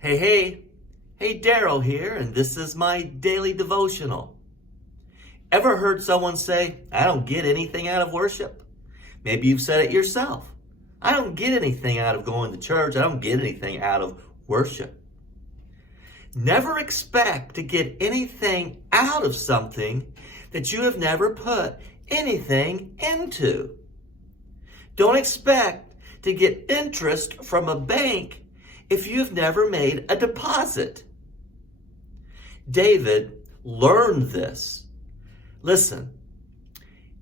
Hey, Daryl here, and this is my daily devotional. Ever heard someone say, I don't get anything out of worship? Maybe you've said it yourself. I don't get anything out of going to church. I don't get anything out of worship. Never expect to get anything out of something that you have never put anything into. Don't expect to get interest from a bank if you've never made a deposit. David learned this. Listen,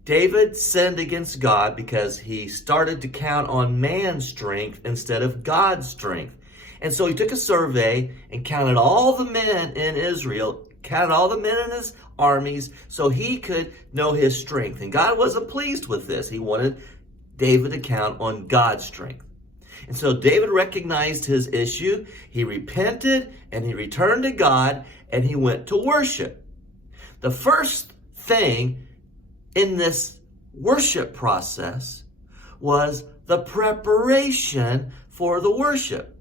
David sinned against God because he started to count on man's strength instead of God's strength. And so he took a survey and counted all the men in Israel, counted all the men in his armies so he could know his strength. And God wasn't pleased with this. He wanted David to count on God's strength. And so David recognized his issue. He repented and he returned to God and he went to worship. The first thing in this worship process was the preparation for the worship.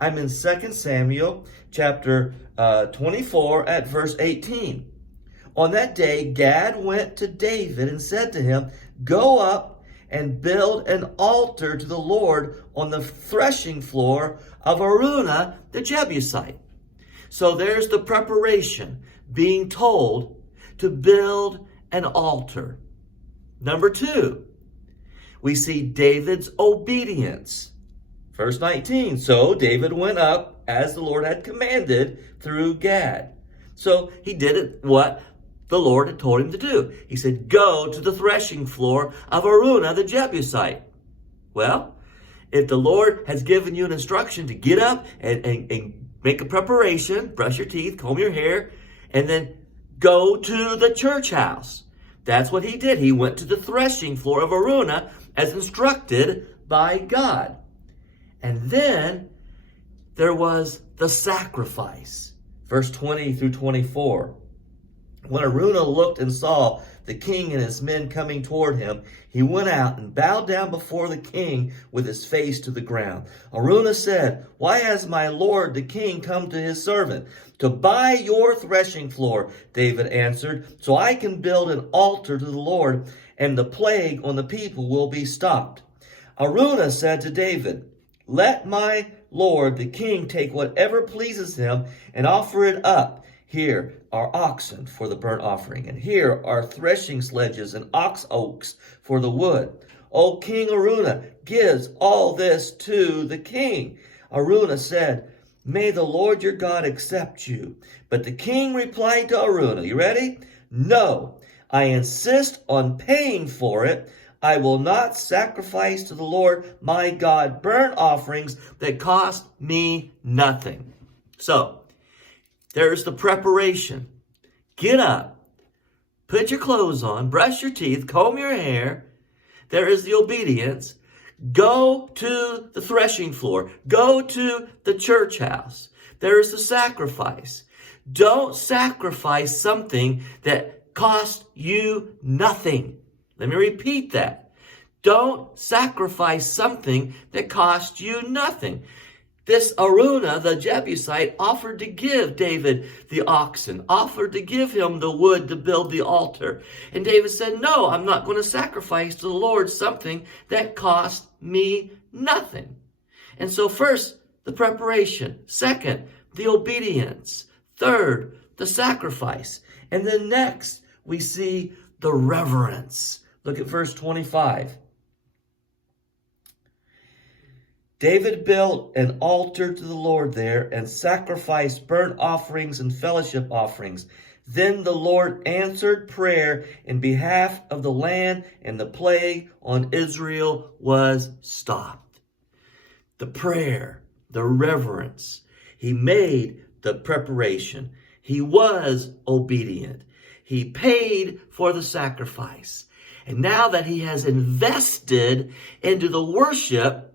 I'm in 2 Samuel chapter 24 at verse 18. On that day, Gad went to David and said to him, "Go up and build an altar to the Lord on the threshing floor of Araunah the Jebusite." So there's the preparation, being told to build an altar. Number 2, we see David's obedience. Verse 19, so David went up as the Lord had commanded through Gad. So he did it what the Lord had told him to do. He said, go to the threshing floor of Araunah the Jebusite. Well, if the Lord has given you an instruction to get up and make a preparation, brush your teeth, comb your hair, and then go to the church house. That's what he did. He went to the threshing floor of Araunah as instructed by God. And then there was the sacrifice. Verse 20 through 24. When Araunah looked and saw the king and his men coming toward him, he went out and bowed down before the king with his face to the ground. Araunah said, "Why has my lord the king come to his servant?" "To buy your threshing floor," David answered, "so I can build an altar to the Lord, and the plague on the people will be stopped." Araunah said to David, "Let my lord the king take whatever pleases him and offer it up. Here are oxen for the burnt offering, and here are threshing sledges and ox yokes for the wood." O King Araunah gives all this to the king. Araunah said, "May the Lord your God accept you." But the king replied to Araunah, you ready? "No, I insist on paying for it. I will not sacrifice to the Lord my God burnt offerings that cost me nothing." So, there's the preparation. Get up, put your clothes on, brush your teeth, comb your hair. There is the obedience. Go to the threshing floor. Go to the church house. There is the sacrifice. Don't sacrifice something that costs you nothing. Let me repeat that. Don't sacrifice something that costs you nothing. This Araunah, the Jebusite, offered to give David the oxen, offered to give him the wood to build the altar. And David said, "No, I'm not going to sacrifice to the Lord something that costs me nothing." And so first, the preparation. Second, the obedience. Third, the sacrifice. And then next, we see the reverence. Look at verse 25. David built an altar to the Lord there and sacrificed burnt offerings and fellowship offerings. Then the Lord answered prayer in behalf of the land, and the plague on Israel was stopped. The prayer, the reverence. He made the preparation. He was obedient. He paid for the sacrifice. And now that he has invested into the worship,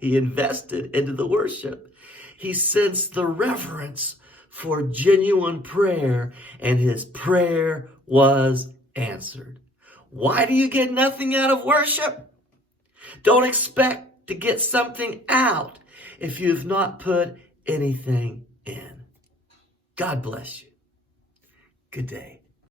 he invested into the worship. He sensed the reverence for genuine prayer, and his prayer was answered. Why do you get nothing out of worship? Don't expect to get something out if you've not put anything in. God bless you. Good day.